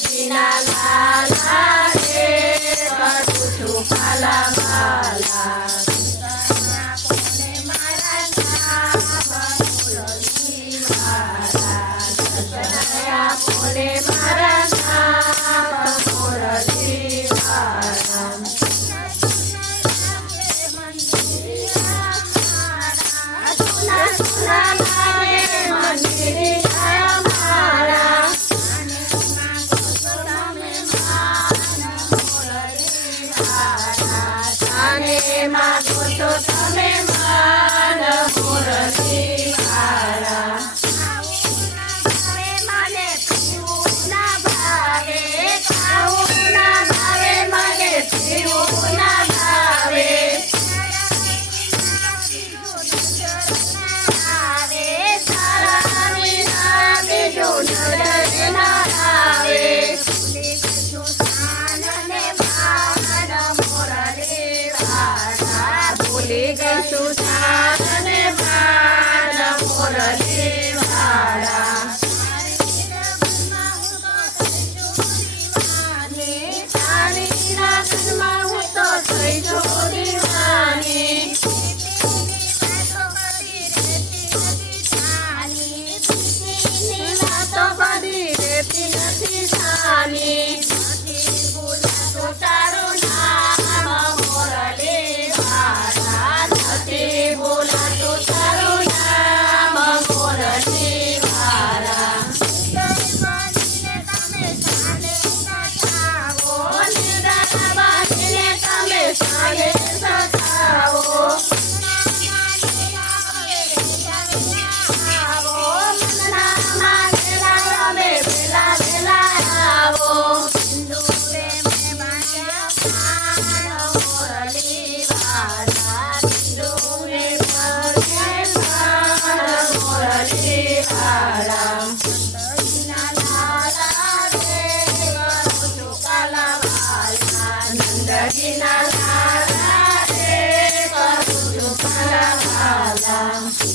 નંદજીના લાલા રે કરું છું પાલા પાલા મારા નામ મુરલી વાળા દશરથયા બોલે મારા નામ મુરલી વાળા સુના લાગે મંદિરિયા મારા તાને માગો છો તમે માન મુરલી વાળા મને પીવું ના ભાવે ખાવું ના ભાવે મને પીવું ના ભાવે તારા વિના બીજું નજર ના આવે ભૂલી ગઈ સુસાન ને બાન મુરલી વાળા તારીના ઘરમાં હું તો થઈ છું દીવાની તો બધી રહેતી નથી સાની તારું નામ મુરલી વાળા નથી બોલાતું તારું નામ મુરલી વાળા નિરાલા બાંધીને તમે સાગે સખાવો નંદજીના લાલા રે કરું છું પાલા પાલા